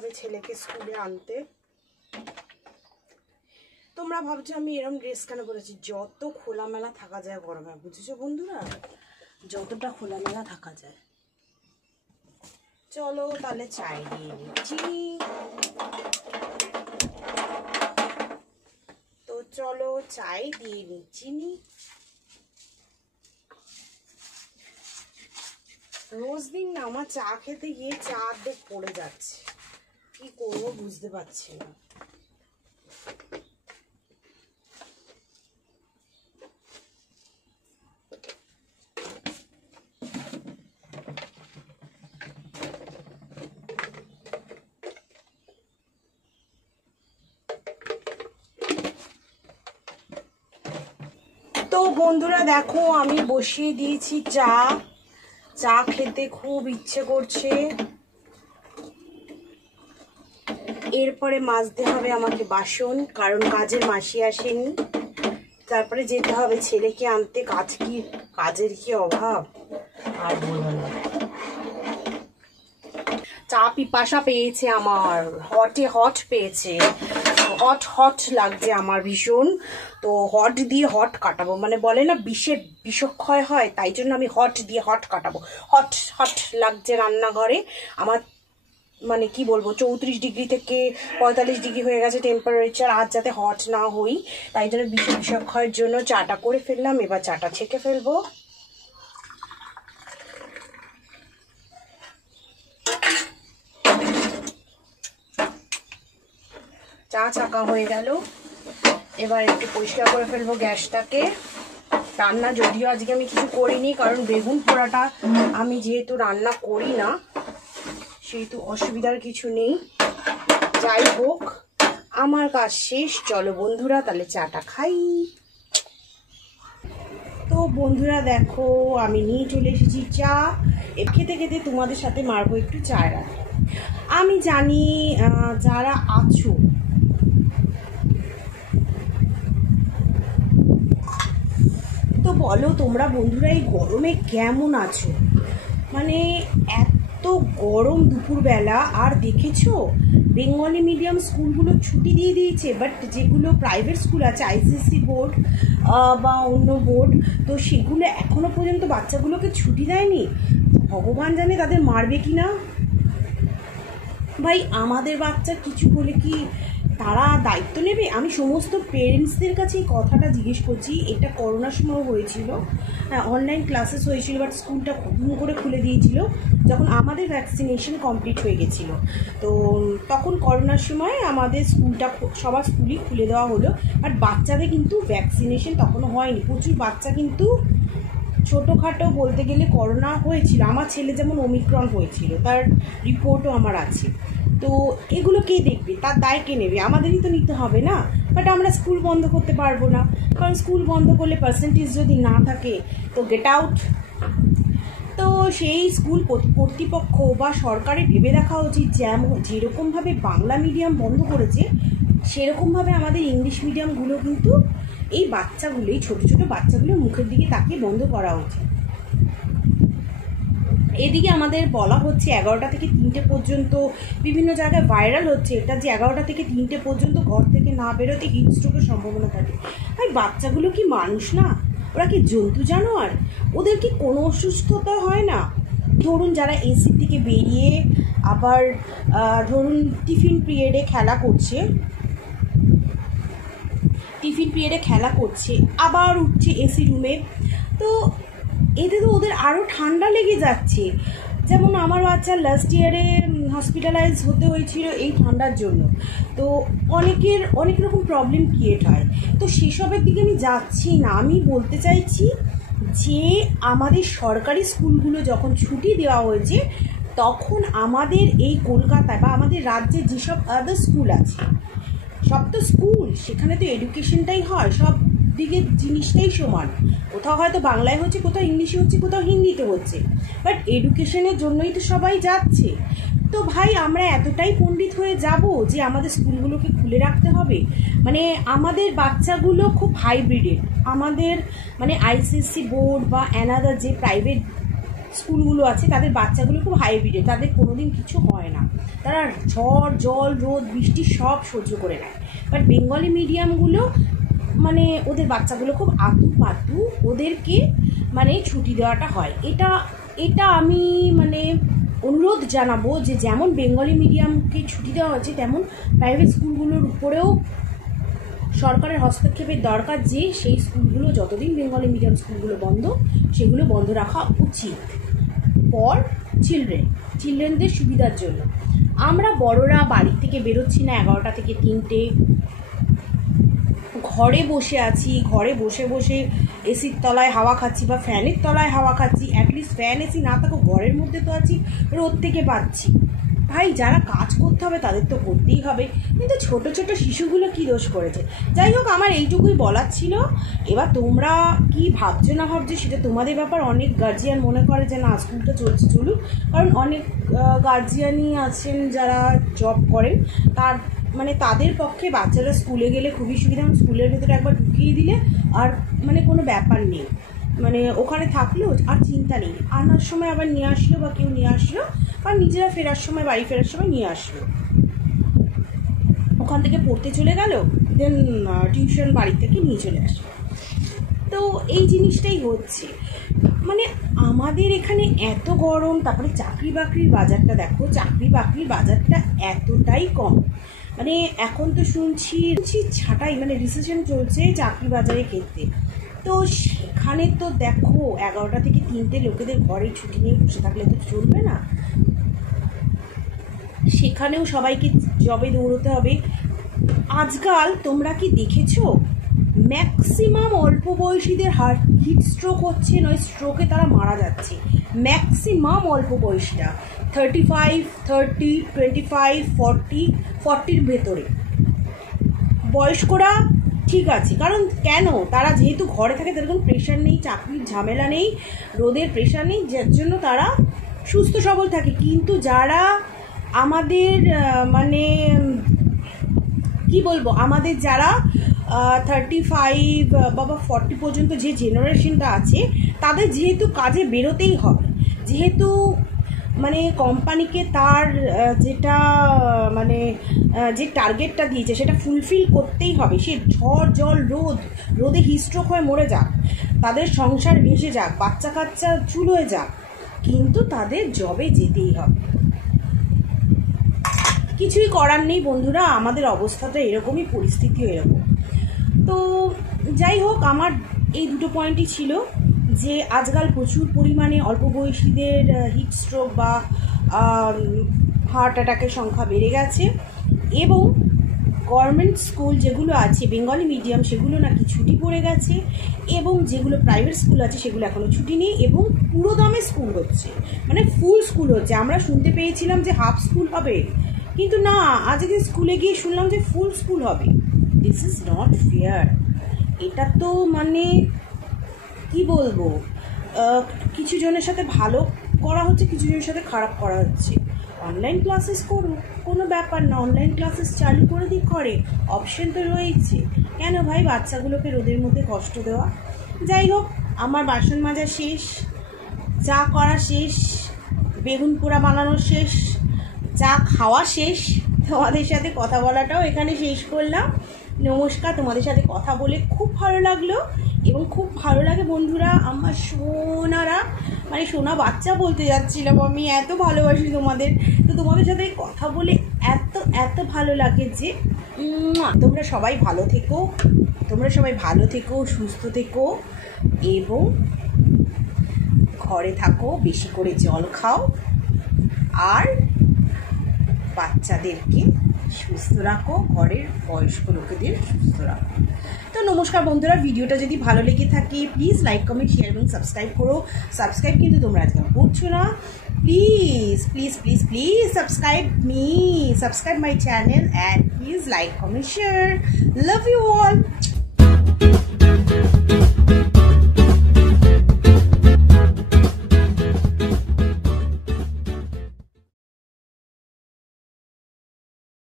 হবে ছেলেকে স্কুলে আনতে। তোমরা ভাবছো আমি এরকম ড্রেস কেন পরেছি? যত খোলামেলা থাকা যায় গরমে, বুঝেছো বন্ধুরা, যতটা খোলামেলা থাকা যায়। চলো তাহলে চাই দিয়ে নিচ্ছি। তো চলো চাই দিয়ে নিচ্ছি। রোজ দিন না আমার চা খেতে গিয়ে চা অর্ধেক পড়ে যাচ্ছে, কি করবো বুঝতে পারছি না। তো বন্ধুরা দেখো আমি বসিয়ে দিয়েছি চা। চা খেতে খুব ইচ্ছে করছে। এরপরে মাজতে হবে আমাকে বাসন, কারণ কাজের মাসি আসেনি। তারপরে যেতে হবে ছেলেকে আনতে। কাজের কি অভাব আর বলবো না। চা পিপাসা পেয়েছে আমার, হট পেয়েছে, হট লাগছে আমার ভীষণ। তো হট দিয়ে হট কাটাবো, মানে বলে না বিষক্ষয় হয়, তাই জন্য আমি হট দিয়ে হট কাটাবো। হট লাগছে রান্নাঘরে আমার, মানে কি বলবো 34 ডিগ্রি থেকে 45 ডিগ্রি হয়ে গেছে টেম্পারেচার। আজ যাতে হট না হই, তাই জন্য বিষক্ষয়ের জন্য চাটা করে ফেললাম। এবার চাটা ছেঁকে ফেলবো। চা ছাকা হয়ে গেল। এবার একটু পরিষ্কার করে ফেলবো গ্যাসটাকে। রান্না যদিও আজকে আমি কিছু করিনি, কারণ বেগুন পোড়াটা আমি যেহেতু রান্না করি না সেহেতু অসুবিধার কিছু নেই। যাই হোক আমার কাজ শেষ। চলো বন্ধুরা তাহলে চাটা খাই। তো বন্ধুরা দেখো আমি নিয়ে চলে এসেছি চা। খেতে খেতে তোমাদের সাথে মারবো একটু চায়ের আড্ডা। আমি জানি যারা আছো তো বলো তোমরা বন্ধুরা এই গরমে কেমন আছো? মানে এত গরম দুপুরবেলা। আর দেখেছো বেঙ্গলি মিডিয়াম স্কুলগুলো ছুটি দিয়ে দিয়েছে, বাট যেগুলো প্রাইভেট স্কুল আছে আইসিএসসি বোর্ড বা অন্য বোর্ড, তো সেগুলো এখনো পর্যন্ত বাচ্চাগুলোকে ছুটি দেয়নি। ভগবান জানে তাদের মারবে কি না। ভাই আমাদের বাচ্চা কিছু হলে কি তারা দায়িত্ব নেবে? আমি সমস্ত পেরেন্টসদের কাছে এই কথাটা জিজ্ঞেস করছি। এটা করোনার সময় হয়েছিল, হ্যাঁ অনলাইন ক্লাসেস হয়েছিল, বাট স্কুলটা হুম করে খুলে দিয়েছিল যখন আমাদের ভ্যাকসিনেশন কমপ্লিট হয়ে গেছিলো। তো তখন করোনার সময় আমাদের স্কুলটা সবার স্কুলই খুলে দেওয়া হলো, বাট বাচ্চাদের কিন্তু ভ্যাকসিনেশন তখনও হয়নি। প্রচুর বাচ্চা কিন্তু ছোটোখাটো বলতে গেলে করোনা হয়েছিল। আমার ছেলে যেমন ওমিক্রন হয়েছিল, তার রিপোর্টও আমার আছে। তো এগুলো কে দেখবে? তার দায় কে নেবে? আমাদেরই তো নিতে হবে না। বাট আমরা স্কুল বন্ধ করতে পারবো না, কারণ স্কুল বন্ধ করলে পার্সেন্টেজ যদি না থাকে তো গেট আউট। তো সেই স্কুল কর্তৃপক্ষ বা সরকারের ভেবে দেখা উচিত যেরকমভাবে বাংলা মিডিয়াম বন্ধ করেছে সেরকমভাবে আমাদের ইংলিশ মিডিয়ামগুলো কিন্তু এই বাচ্চাগুলো, এই ছোটো ছোটো বাচ্চাগুলোর মুখের দিকে তাকিয়ে বন্ধ করা উচিত। এদিকে আমাদের বলা হচ্ছে 11টা থেকে 3টে পর্যন্ত, বিভিন্ন জায়গায় ভাইরাল হচ্ছে এটা যে 11টা থেকে 3টে পর্যন্ত ঘর থেকে না বেরোতে হিটস্ট্রোকের সম্ভাবনা থাকে। আর বাচ্চাগুলো কি মানুষ না? ওরা কি জন্তু জানোয়ার? ওদের কি কোনো অসুস্থতা হয় না? ধরুন যারা এসির থেকে বেরিয়ে আবার ধরুন টিফিন পিরিয়ডে খেলা করছে আবার উঠছে এসি রুমে, তো এতে তো ওদের আরও ঠান্ডা লেগে যাচ্ছে। যেমন আমার বাচ্চা লাস্ট ইয়ারে হসপিটালাইজ হতে হয়েছিল এই ঠান্ডার জন্য। তো অনেক রকম প্রবলেম ক্রিয়েট হয়। তো সেসবের দিকে আমি যাচ্ছি না। আমি বলতে চাইছি যে আমাদের সরকারি স্কুলগুলো যখন ছুটি দেওয়া হয়েছে তখন আমাদের এই কলকাতায় বা আমাদের রাজ্যে যেসব আদার স্কুল আছে, সব তো স্কুল, সেখানে তো এডুকেশনটাই হয়, সব দিকের জিনিসটাই সমান। কোথাও হয়তো বাংলায় হচ্ছে, কোথাও ইংলিশে হচ্ছে, কোথাও হিন্দিতে হচ্ছে, বাট এডুকেশনের জন্যই তো সবাই যাচ্ছে। তো ভাই আমরা এতটাই পণ্ডিত হয়ে যাব যে আমাদের স্কুলগুলোকে খুলে রাখতে হবে? মানে আমাদের বাচ্চাগুলো খুব হাইব্রিডেড। আমাদের মানে আইসিএসসি বোর্ড বা অ্যানাদার যে প্রাইভেট স্কুলগুলো আছে তাদের বাচ্চাগুলো খুব হাইব্রিডেড, তাদের কোনোদিন কিছু হয় না, তারা ঝড় জল রোদ বৃষ্টি সব সহ্য করে নেয়। বাট বেঙ্গলি মিডিয়ামগুলো মানে ওদের বাচ্চাগুলো খুব আতু পাতু, ওদেরকে মানে ছুটি দেওয়াটা হয়। এটা আমি মানে অনুরোধ জানাবো যে যেমন বেঙ্গলি মিডিয়ামকে ছুটি দেওয়া হচ্ছে তেমন প্রাইভেট স্কুলগুলোর উপরেও সরকারের হস্তক্ষেপের দরকার, যে সেই স্কুলগুলো যতদিন বেঙ্গলি মিডিয়াম স্কুলগুলো বন্ধ সেগুলো বন্ধ রাখা উচিত ফর চিলড্রেনদের সুবিধার জন্য। আমরা বড়রা বাড়ি থেকে বেরোচ্ছি না 11টা থেকে 3টে, ঘরে বসে আছি, ঘরে বসে বসে এসির তলায় হাওয়া খাচ্ছি বা ফ্যানের তলায় হাওয়া খাচ্ছি, অ্যাটলিস্ট ফ্যান এসি না থাকুক ঘরের মধ্যে তো আছি, রোদ থেকে পাচ্ছি। ভাই যারা কাজ করতে হবে তাদের তো করতেই হবে, কিন্তু ছোট ছোট শিশুগুলো কি দোষ করেছে? যাই হোক, আমার এইটুকুই বলার ছিল। এবার তোমরা কি ভাবছো না ভাবছো সেটা তোমাদের ব্যাপার। অনেক গার্জিয়ান মনে করে যে না স্কুলটা চলছে চলুক, কারণ অনেক গার্জিয়ানই আছেন যারা জব করেন, তাদের পক্ষে বাচ্চারা স্কুলে গেলে খুবই সুবিধা। স্কুলের ভেতরে একবার ঢুকিয়ে দিলে আর মানে কোনো ব্যাপার নেই, মানে ওখানে থাকলেও আর চিন্তা নেই, আনার সময় আবার নিয়ে আসলো বা কেউ নিয়ে আসলো, বা নিজেরা ফেরার সময় বাড়ি ফেরার সময় নিয়ে আসলো, ওখান থেকে পড়তে চলে গেল, দেন টিউশন বাড়ি থেকে নিয়ে চলে আসলো। তো এই জিনিসটাই হচ্ছে, মানে আমাদের এখানে এত গরম, তারপরে চাকরি বাকরির বাজারটা দেখো, চাকরি বাকরির বাজারটা এতটাই কম। মানে এখন তো শুনছি ছাঁটাই, মানে রিসেশন চলছে চাকরি বাজারের ক্ষেত্রে। তো সেখানে তো দেখো 11টা থেকে 3টে লোকেদের ঘরে ছুটি নিয়ে বসে থাকলে তো চলবে না, সেখানেও সবাইকে জবে দৌড়তে হবে। আজকাল তোমরা কি দেখেছো ম্যাক্সিমাম অল্প বয়সীদের হিট স্ট্রোক হচ্ছে, নয় স্ট্রোকে তারা মারা যাচ্ছে। ম্যাক্সিমাম অল্প বয়সীরা 35, 30, 25, 40-40-র ভেতরে। বয়স্করা ঠিক আছে, কারণ কেন, তারা যেহেতু ঘরে থাকে তাদের কোনো প্রেশার নেই, চাকরির ঝামেলা নেই, রোদের প্রেশার নেই, যার জন্য তারা সুস্থ সবল থাকে। কিন্তু যারা আমাদের মানে কি বলবো, আমাদের যারা 35 বা 40 পর্যন্ত যে জেনারেশনটা আছে, তাদের যেহেতু কাজে বেরোতেই হবে, যেহেতু মানে কোম্পানিকে তার যেটা মানে যে টার্গেটটা দিয়েছে সেটা ফুলফিল করতেই হবে। সে ঝড় জল রোদে হিটস্ট্রোক হয়ে মরে যাক, তাদের সংসার ভেসে যাক, বাচ্চা কাচ্চা চুল হয়ে যাক, কিন্তু তাদের জবে যেতেই হবে। কিছুই করার নেই বন্ধুরা, আমাদের অবস্থাটা এরকমই, পরিস্থিতিও এরকম। তো যাই হোক, আমার এই দুটো পয়েন্টই ছিল যে আজকাল প্রচুর পরিমাণে অল্প বয়সীদের হিট স্ট্রোক বা হার্ট অ্যাটাকের সংখ্যা বেড়ে গেছে, এবং গভর্নমেন্ট স্কুল যেগুলো আছে বেঙ্গলি মিডিয়াম সেগুলো নাকি ছুটি পড়ে গেছে, এবং যেগুলো প্রাইভেট স্কুল আছে সেগুলো এখনও ছুটি নেই, এবং পুরো দমে স্কুল হচ্ছে, মানে ফুল স্কুল হচ্ছে। আমরা শুনতে পেয়েছিলাম যে হাফ স্কুল হবে, কিন্তু না, আজকে স্কুলে গিয়ে শুনলাম যে ফুল স্কুল হবে। This is not fair. এটা তো মানে কি বলবো, কিছু জনের সাথে ভালো করা হচ্ছে, কিছু জনের সাথে খারাপ করা হচ্ছে। অনলাইন ক্লাসেস করুন, কোনো ব্যাপার না, অনলাইন ক্লাসেস চালু করে দিক, করে অপশন তো রয়েছে, কেন ভাই বাচ্চাগুলোকে রোদের মধ্যে কষ্ট দেওয়া। যাই হোক, আমার বাসন মাজা শেষ, চা করা শেষ, বেগুন পোড়া বানানো শেষ, চা খাওয়া শেষ, তোমাদের সাথে কথা বলাটাও এখানে শেষ করলাম। নমস্কার, তোমাদের সাথে কথা বলে খুব ভালো লাগলো, এবং খুব ভালো লাগে বন্ধুরা, আমার সোনারা, মানে সোনা বাচ্চা বলতে যাচ্ছিলাম আমি, এত ভালোবাসি তোমাদের। তো তোমাদের সাথে কথা বলে এত এত ভালো লাগে যে তোমরা সবাই ভালো থেকো, সুস্থ থেকো, এবং ঘরে থাকো, বেশি করে জল খাও, আর বাচ্চাদেরকে সুস্থ রাখো, ঘরের বয়স্ক লোকেদের সুস্থ রাখো। তো নমস্কার বন্ধুরা, ভিডিওটা যদি ভালো লেগে থাকে প্লিজ লাইক, কমেন্ট, শেয়ার এবং সাবস্ক্রাইব করো। সাবস্ক্রাইব কিন্তু তোমরা আজকাল করছো না, please please please please subscribe my channel, and please like, comment, share. Love you all.